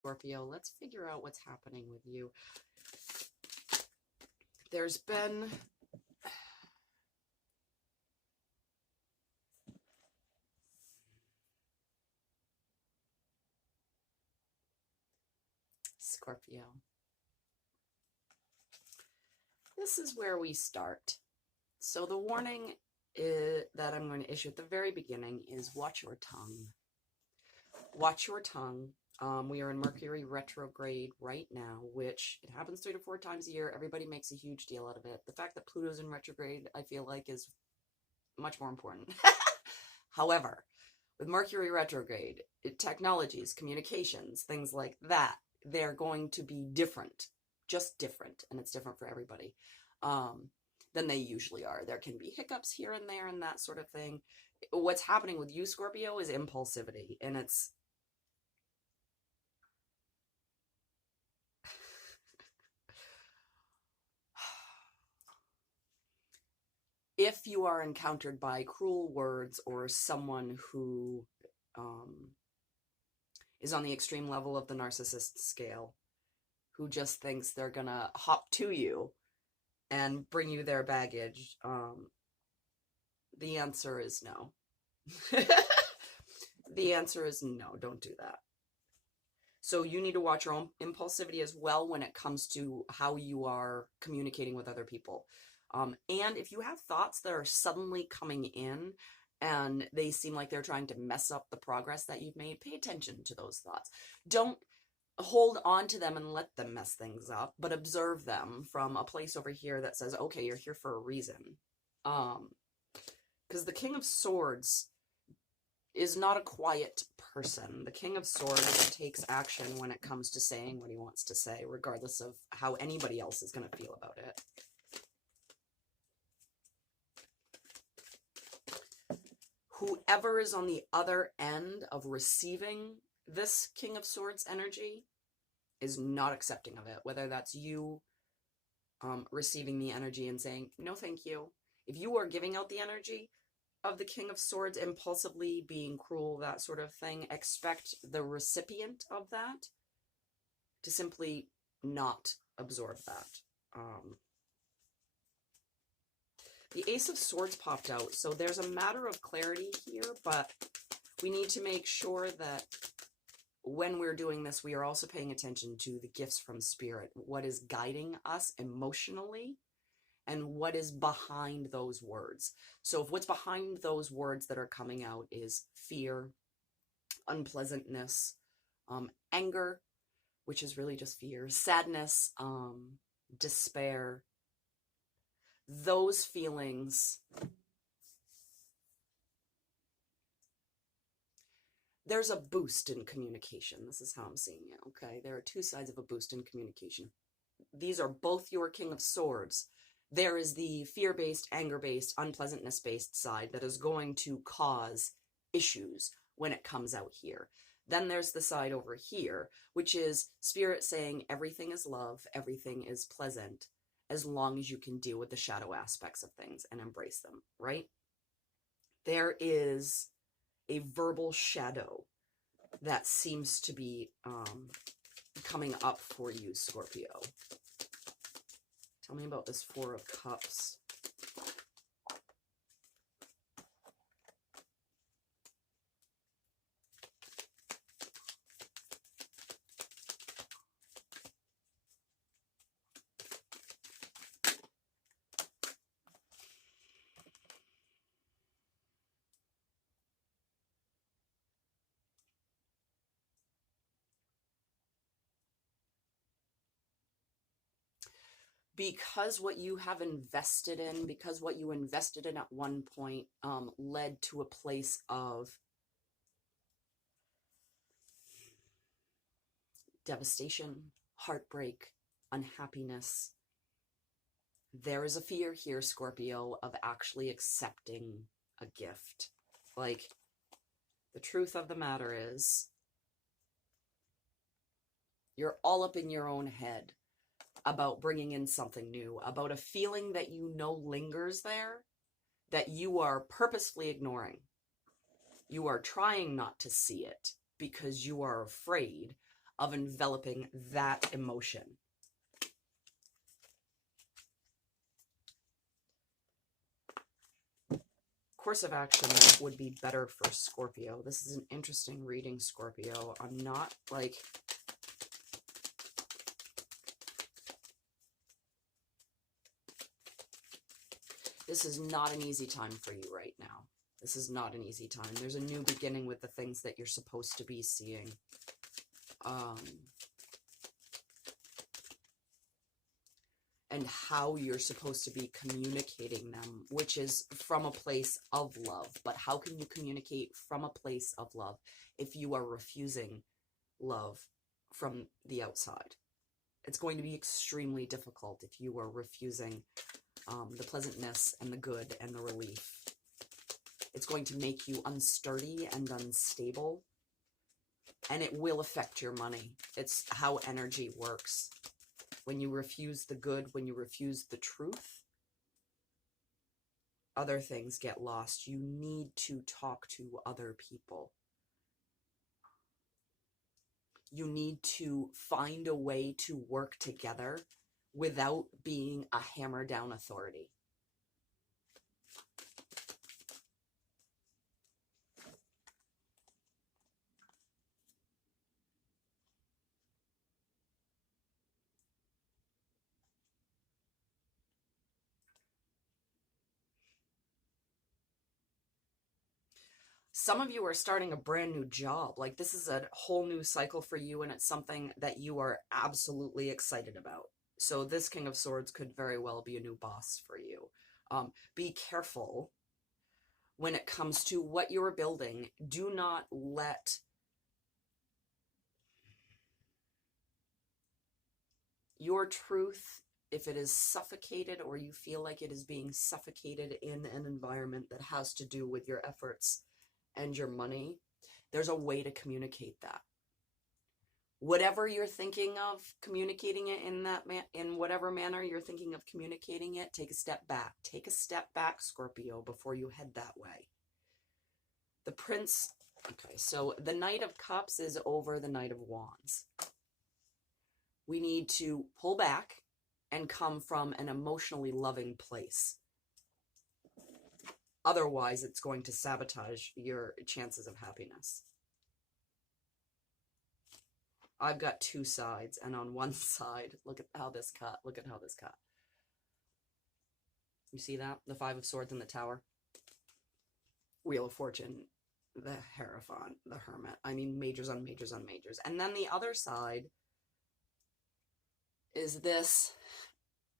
Scorpio, let's figure out what's happening with you. There's been Scorpio. This is where we start. So the warning that I'm going to issue at the very beginning is watch your tongue. Watch your tongue. We are in Mercury retrograde right now, which it happens 3 to 4 times a year. Everybody makes a huge deal out of it. The fact that Pluto's in retrograde, I feel like, is much more important. However, with Mercury retrograde, technologies, communications, things like that, they're going to be different, just different, and it's different for everybody, than they usually are. There can be hiccups here and there and that sort of thing. What's happening with you, Scorpio, is impulsivity, and it's if you are encountered by cruel words or someone who is on the extreme level of the narcissist scale, who just thinks they're gonna hop to you and bring you their baggage, the answer is no. The answer is no, don't do that. So you need to watch your own impulsivity as well when it comes to how you are communicating with other people. And if you have thoughts that are suddenly coming in and they seem like they're trying to mess up the progress that you've made, pay attention to those thoughts. Don't hold on to them and let them mess things up, but observe them from a place over here that says, okay, you're here for a reason. Because the King of Swords is not a quiet person. The King of Swords takes action when it comes to saying what he wants to say, regardless of how anybody else is going to feel about it. Whoever is on the other end of receiving this King of Swords energy is not accepting of it, whether that's you receiving the energy and saying, no, thank you. If you are giving out the energy of the King of Swords, impulsively being cruel, that sort of thing, expect the recipient of that to simply not absorb that. The Ace of Swords popped out, so there's a matter of clarity here, but we need to make sure that when we're doing this, we are also paying attention to the gifts from Spirit, what is guiding us emotionally, and what is behind those words. So if what's behind those words that are coming out is fear, unpleasantness, anger, which is really just fear, sadness, despair, those feelings, there's a boost in communication. This is how I'm seeing it, okay? There are two sides of a boost in communication. These are both your King of Swords. There is the fear-based, anger-based, unpleasantness-based side that is going to cause issues when it comes out here. Then there's the side over here, which is Spirit saying everything is love, everything is pleasant, as long as you can deal with the shadow aspects of things and embrace them, right? There is a verbal shadow that seems to be coming up for you, Scorpio. Tell me about this Four of Cups. Because what you have invested in, because what you invested in at one point led to a place of devastation, heartbreak, unhappiness. There is a fear here, Scorpio, of actually accepting a gift. Like, the truth of the matter is, you're all up in your own head about bringing in something new, about a feeling that you know lingers there, that you are purposefully ignoring. You are trying not to see it because you are afraid of enveloping that emotion. Course of action would be better for Scorpio. This is an interesting reading, Scorpio. I'm not like... This is not an easy time for you right now. This is not an easy time. There's a new beginning with the things that you're supposed to be seeing. And how you're supposed to be communicating them, which is from a place of love. But how can you communicate from a place of love if you are refusing love from the outside? It's going to be extremely difficult if you are refusing the pleasantness and the good and the relief. It's going to make you unsturdy and unstable, and it will affect your money. It's how energy works. When you refuse the good, when you refuse the truth, other things get lost. You need to talk to other people. You need to find a way to work together without being a hammer down authority. Some of you are starting a brand new job. Like, this is a whole new cycle for you, and it's something that you are absolutely excited about. So this King of Swords could very well be a new boss for you. Be careful when it comes to what you're building. Do not let your truth, if it is suffocated or you feel like it is being suffocated in an environment that has to do with your efforts and your money, there's a way to communicate that. Whatever you're thinking of communicating it in whatever manner you're thinking of communicating it, take a step back. Take a step back, Scorpio, before you head that way. The Prince, okay, so the Knight of Cups is over the Knight of Wands. We need to pull back and come from an emotionally loving place. Otherwise, it's going to sabotage your chances of happiness. I've got two sides, and on one side, look at how this cut. Look at how this cut. You see that? The Five of Swords in the Tower. Wheel of Fortune, the Hierophant, the Hermit. I mean, majors on majors on majors. And then the other side is this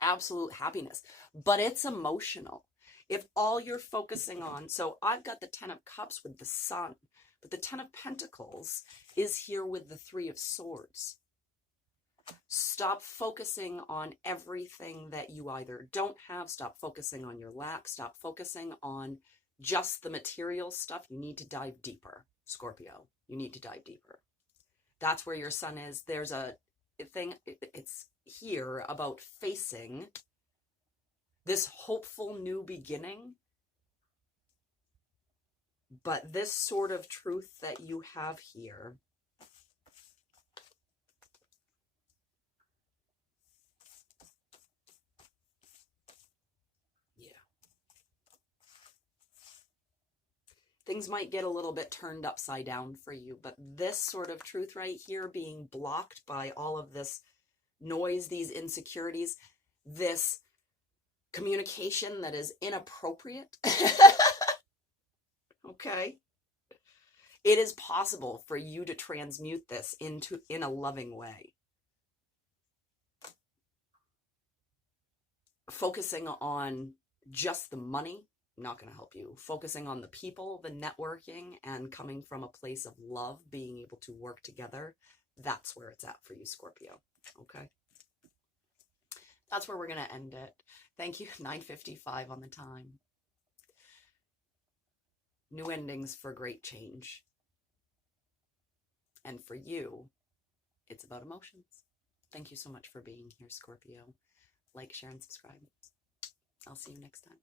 absolute happiness. But it's emotional. If all you're focusing on, so I've got the Ten of Cups with the Sun, but the Ten of Pentacles is here with the Three of Swords. Stop focusing on everything that you either don't have. Stop focusing on your lack. Stop focusing on just the material stuff. You need to dive deeper, Scorpio. You need to dive deeper. That's where your Sun is. There's a thing, it's here about facing this hopeful new beginning, but this sort of truth that you have here things might get a little bit turned upside down for you, but this sort of truth right here being blocked by all of this noise, these insecurities, this communication that is inappropriate. Okay. It is possible for you to transmute this in a loving way. Focusing on just the money, not going to help you. Focusing on the people, the networking, and coming from a place of love, being able to work together, that's where it's at for you, Scorpio. Okay? That's where we're going to end it. Thank you. 9:55 on the time. New endings for great change. And for you, it's about emotions. Thank you so much for being here, Scorpio. Like, share, and subscribe. I'll see you next time.